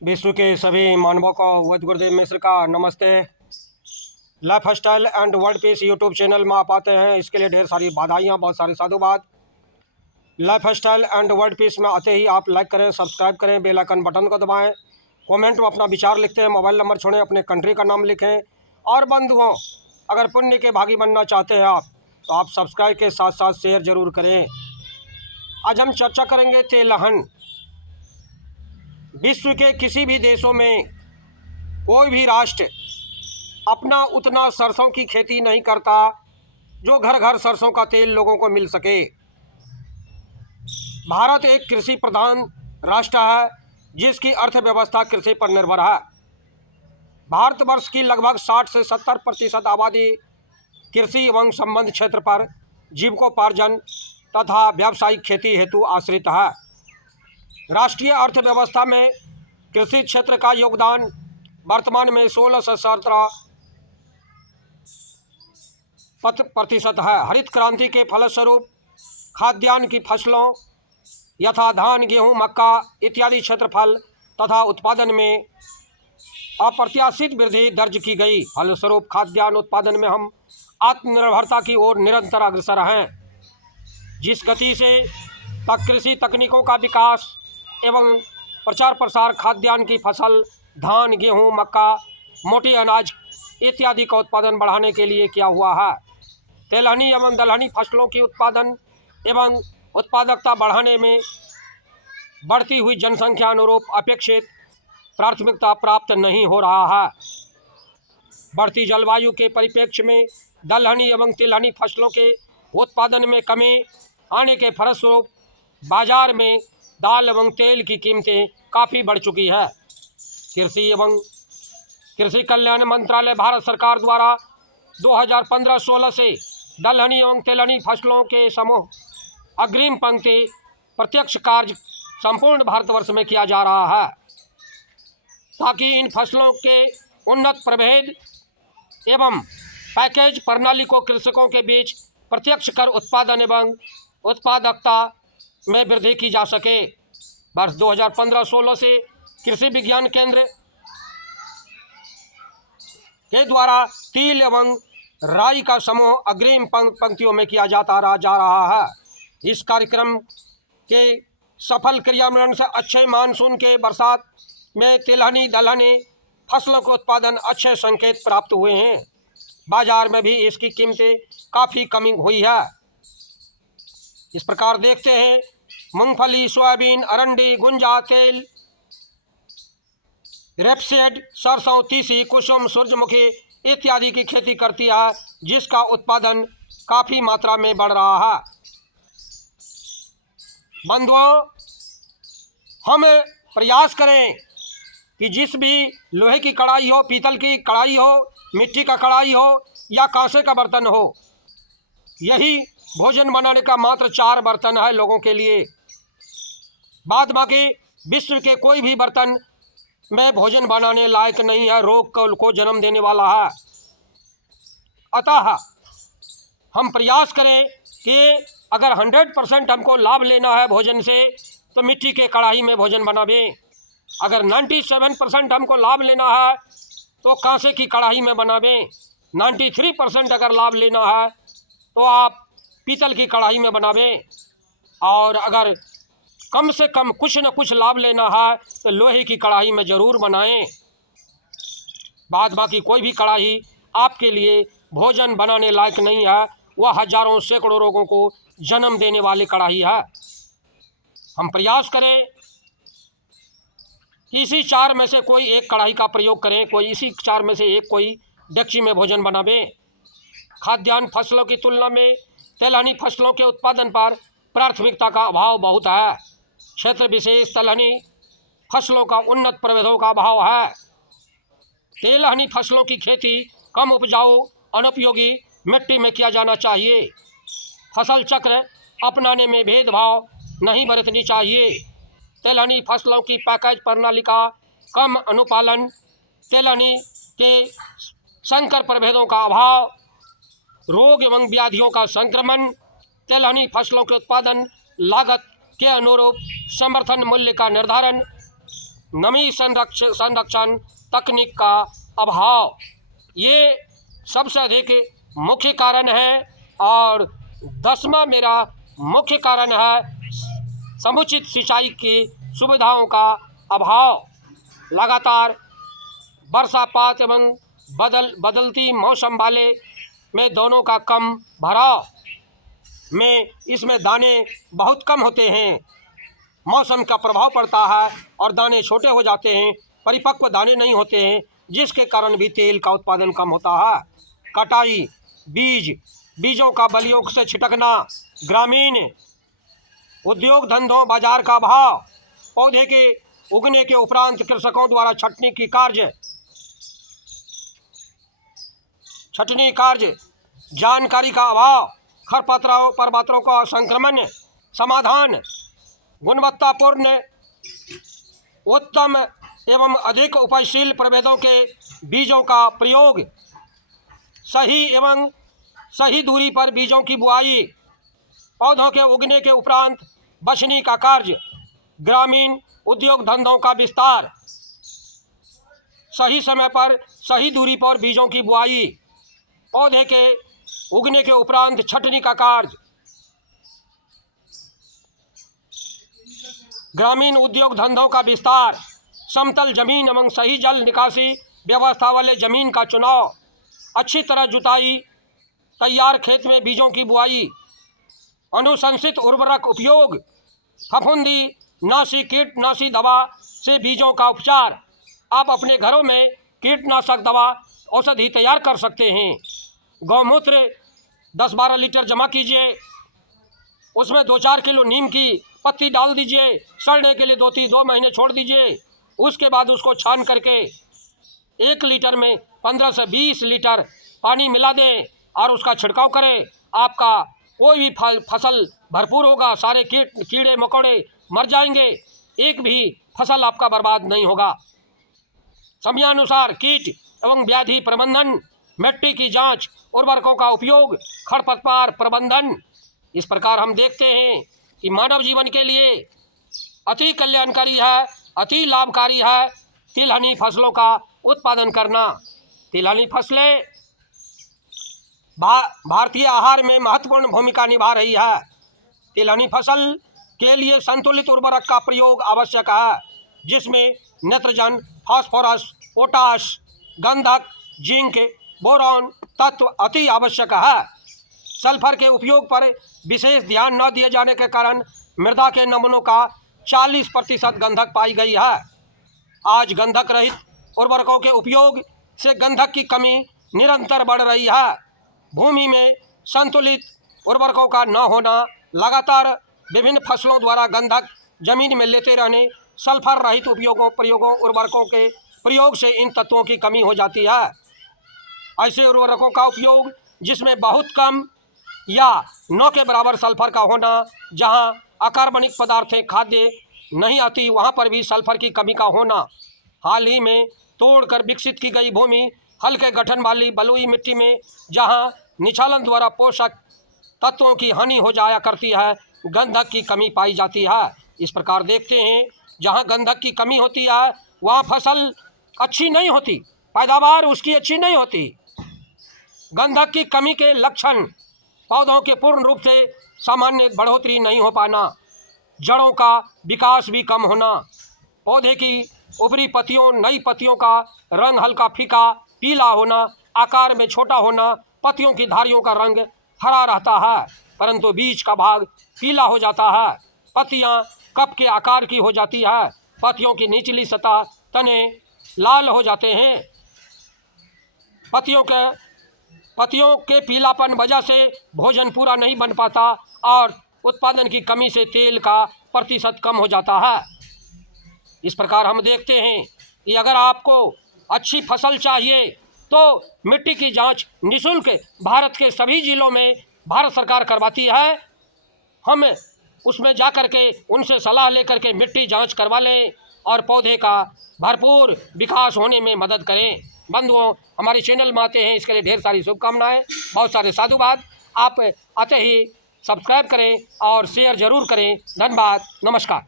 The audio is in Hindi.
विश्व के सभी मानवों को वैद्य गुरुदेव मिश्र का नमस्ते। Life style and world peace YouTube channel में आप आते हैं, इसके लिए ढेर सारी बधाइयाँ, बहुत सारे साधुवाद। Life style and world peace में आते ही आप लाइक करें, सब्सक्राइब करें, बेल आइकन बटन को दबाएं, कमेंट में अपना विचार लिखते हैं, मोबाइल नंबर छोड़ें, अपने कंट्री का नाम लिखें। और बंधुओं, अगर पुण्य के भागी बनना चाहते हैं आप, तो आप सब्सक्राइब के साथ साथ शेयर जरूर करें। आज हम चर्चा करेंगे तेलहन। विश्व के किसी भी देशों में कोई भी राष्ट्र अपना उतना सरसों की खेती नहीं करता जो घर घर सरसों का तेल लोगों को मिल सके। भारत एक कृषि प्रधान राष्ट्र है जिसकी अर्थव्यवस्था कृषि पर निर्भर है। भारतवर्ष की लगभग 60 से 70% आबादी कृषि एवं संबंध क्षेत्र पर जीविकोपार्जन तथा व्यावसायिक खेती हेतु आश्रित है। राष्ट्रीय अर्थव्यवस्था में कृषि क्षेत्र का योगदान वर्तमान में 16 से 17% है। हरित क्रांति के फलस्वरूप खाद्यान्न की फसलों यथा धान, गेहूं, मक्का इत्यादि क्षेत्रफल तथा उत्पादन में अप्रत्याशित वृद्धि दर्ज की गई। फलस्वरूप खाद्यान्न उत्पादन में हम आत्मनिर्भरता की ओर निरंतर अग्रसर हैं। जिस गति से कृषि तकनीकों का विकास एवं प्रचार प्रसार खाद्यान्न की फसल धान, गेहूं, मक्का, मोटी अनाज इत्यादि का उत्पादन बढ़ाने के लिए किया हुआ है। तेलहनी एवं दलहनी फसलों की उत्पादन एवं उत्पादकता बढ़ाने में बढ़ती हुई जनसंख्या अनुरूप अपेक्षित प्राथमिकता प्राप्त नहीं हो रहा है। बढ़ती जलवायु के परिप्रेक्ष्य में दलहनी एवं तिलहनी फसलों के उत्पादन में कमी आने के फलस्वरूप बाजार में दाल एवं तेल की कीमतें काफ़ी बढ़ चुकी है। कृषि कल्याण मंत्रालय भारत सरकार द्वारा 2015-16 से दलहनी एवं तिलहनी फसलों के समूह अग्रिम पंक्ति प्रत्यक्ष कार्य संपूर्ण भारतवर्ष में किया जा रहा है ताकि इन फसलों के उन्नत प्रभेद एवं पैकेज प्रणाली को कृषकों के बीच प्रत्यक्ष कर उत्पादन एवं उत्पादकता में वृद्धि की जा सके। वर्ष 2015-16 से कृषि विज्ञान केंद्र के द्वारा तिल एवं राई का समूह अग्रिम पंक्तियों में किया जा रहा है। इस कार्यक्रम के सफल क्रियान्वयन से अच्छे मानसून के बरसात में तिलहनी दलहनी फसलों के उत्पादन अच्छे संकेत प्राप्त हुए हैं। बाजार में भी इसकी कीमतें काफ़ी कमी हुई है। इस प्रकार देखते हैं, मूंगफली, सोयाबीन, अरंडी, गुंजा, तेल, रेपसीड, सरसों, तीसी, कुसुम, सूरजमुखी इत्यादि की खेती करती है जिसका उत्पादन काफ़ी मात्रा में बढ़ रहा है। बंधुओं, हम प्रयास करें कि जिस भी लोहे की कढ़ाई हो, पीतल की कढ़ाई हो, मिट्टी का कढ़ाई हो या कांसे का बर्तन हो, यही भोजन बनाने का मात्र 4 बर्तन है लोगों के लिए। बाद बाकी विश्व के कोई भी बर्तन में भोजन बनाने लायक नहीं है, रोग को जन्म देने वाला है। अतः हम प्रयास करें कि अगर 100% हमको लाभ लेना है भोजन से तो मिट्टी के कढ़ाई में भोजन बनावें। अगर 97% हमको लाभ लेना है तो कांसे की कढ़ाई में बनावें। 93% अगर लाभ लेना है तो आप पीतल की कढ़ाई में बनावें। और अगर कम से कम कुछ न कुछ लाभ लेना है तो लोहे की कढ़ाई में ज़रूर बनाएं। बाद बाकी कोई भी कढ़ाई आपके लिए भोजन बनाने लायक नहीं है, वह हजारों सैकड़ों रोगों को जन्म देने वाली कढ़ाई है। हम प्रयास करें कि इसी 4 में से कोई एक कढ़ाई का प्रयोग करें, कोई इसी 4 में से एक कोई डेगची में भोजन बनावें। खाद्यान्न फसलों की तुलना में तिलहनी फसलों के उत्पादन पर प्राथमिकता का अभाव बहुत है। क्षेत्र विशेष तिलहनी फसलों का उन्नत प्रभेदों का अभाव है। तिलहनी फसलों की खेती कम उपजाऊ अनुपयोगी मिट्टी में किया जाना चाहिए। फसल चक्र अपनाने में भेदभाव नहीं बरतनी चाहिए। तिलहनी फसलों की पैकेज प्रणाली का कम अनुपालन, तिलहनी के संकर प्रभेदों का अभाव, रोग एवं व्याधियों का संक्रमण, तिलहनी फसलों के उत्पादन लागत के अनुरूप समर्थन मूल्य का निर्धारण, नमी संरक्षण तकनीक का अभाव, ये सबसे अधिक मुख्य कारण है। और 10वां मेरा मुख्य कारण है समुचित सिंचाई की सुविधाओं का अभाव। लगातार वर्षापात एवं बदलती मौसम वाले में दोनों का कम भराव में इसमें दाने बहुत कम होते हैं। मौसम का प्रभाव पड़ता है और दाने छोटे हो जाते हैं, परिपक्व दाने नहीं होते हैं, जिसके कारण भी तेल का उत्पादन कम होता है। कटाई, बीजों का बलियों से छिटकना, ग्रामीण उद्योग धंधों बाजार का अभाव, पौधे के उगने के उपरांत कृषकों द्वारा छटनी कार्य जानकारी का अभाव, खरपतवारों का संक्रमण समाधान, गुणवत्तापूर्ण उत्तम एवं अधिक उपजशील प्रभेदों के बीजों का प्रयोग, सही दूरी पर बीजों की बुआई, पौधों के उगने के उपरांत बछनी का कार्य, ग्रामीण उद्योग धंधों का विस्तार, सही समय पर सही दूरी पर बीजों की बुआई, पौधे के उगने के उपरांत छटनी का कार्य, ग्रामीण उद्योग धंधों का विस्तार, समतल जमीन एवं सही जल निकासी व्यवस्था वाले जमीन का चुनाव, अच्छी तरह जुताई, तैयार खेत में बीजों की बुआई, अनुशंसित उर्वरक उपयोग, फफूंदी नाशी कीटनाशी दवा से बीजों का उपचार। आप अपने घरों में कीटनाशक दवा औषधि तैयार कर सकते हैं। गौमूत्र 10-12 लीटर जमा कीजिए, उसमें 2-4 किलो नीम की पत्ती डाल दीजिए, सड़ने के लिए 2 महीने छोड़ दीजिए। उसके बाद उसको छान करके 1 लीटर में 15 से 20 लीटर पानी मिला दें और उसका छिड़काव करें। आपका कोई भी फसल भरपूर होगा, सारे कीड़े मकोड़े मर जाएंगे, एक भी फसल आपका बर्बाद नहीं होगा। समयानुसार कीट एवं व्याधि प्रबंधन, मिट्टी की जांच, उर्वरकों का उपयोग, खरपतवार प्रबंधन। इस प्रकार हम देखते हैं कि मानव जीवन के लिए अति कल्याणकारी है, अति लाभकारी है तिलहनी फसलों का उत्पादन करना। तिलहनी फसलें भारतीय आहार में महत्वपूर्ण भूमिका निभा रही है। तिलहनी फसल के लिए संतुलित उर्वरक का प्रयोग आवश्यक है, जिसमें नाइट्रोजन, फास्फोरस, पोटाश, गंधक, जिंक, बोरॉन तत्व अति आवश्यक है। सल्फर के उपयोग पर विशेष ध्यान न दिए जाने के कारण मृदा के नमूनों का 40% गंधक पाई गई है। आज गंधक रहित उर्वरकों के उपयोग से गंधक की कमी निरंतर बढ़ रही है। भूमि में संतुलित उर्वरकों का न होना, लगातार विभिन्न फसलों द्वारा गंधक जमीन में लेते रहने, सल्फर रहित प्रयोगों उर्वरकों के प्रयोग से इन तत्वों की कमी हो जाती है। ऐसे उर्वरकों का उपयोग जिसमें बहुत कम या न के बराबर सल्फर का होना, जहां अकार्बनिक पदार्थें खाद्य नहीं आती, वहां पर भी सल्फर की कमी का होना। हाल ही में तोड़कर विकसित की गई भूमि हल्के गठन वाली बलुई मिट्टी में जहां निछालन द्वारा पोषक तत्वों की हानि हो जाया करती है, गंधक की कमी पाई जाती है। इस प्रकार देखते हैं जहां गंधक की कमी होती है वहां फसल अच्छी नहीं होती, पैदावार उसकी अच्छी नहीं होती। गंधक की कमी के लक्षण: पौधों के पूर्ण रूप से सामान्य बढ़ोतरी नहीं हो पाना, जड़ों का विकास भी कम होना, पौधे की ऊपरी पत्तियों नई पत्तियों का रंग हल्का फीका पीला होना, आकार में छोटा होना, पत्तियों की धारियों का रंग हरा रहता है परंतु बीज का भाग पीला हो जाता है, पत्तियां कप के आकार की हो जाती है, पत्तियों की निचली सतह तने लाल हो जाते हैं। पत्तियों के पीलापन वजह से भोजन पूरा नहीं बन पाता और उत्पादन की कमी से तेल का प्रतिशत कम हो जाता है। इस प्रकार हम देखते हैं कि अगर आपको अच्छी फसल चाहिए तो मिट्टी की जांच निःशुल्क भारत के सभी जिलों में भारत सरकार करवाती है। हम उसमें जा कर के उनसे सलाह लेकर के मिट्टी जांच करवा लें और पौधे का भरपूर विकास होने में मदद करें। बंधुओं, हमारे चैनल में आते हैं इसके लिए ढेर सारी शुभकामनाएं, बहुत सारे साधुवाद। आप आते ही सब्सक्राइब करें और शेयर ज़रूर करें। धन्यवाद, नमस्कार।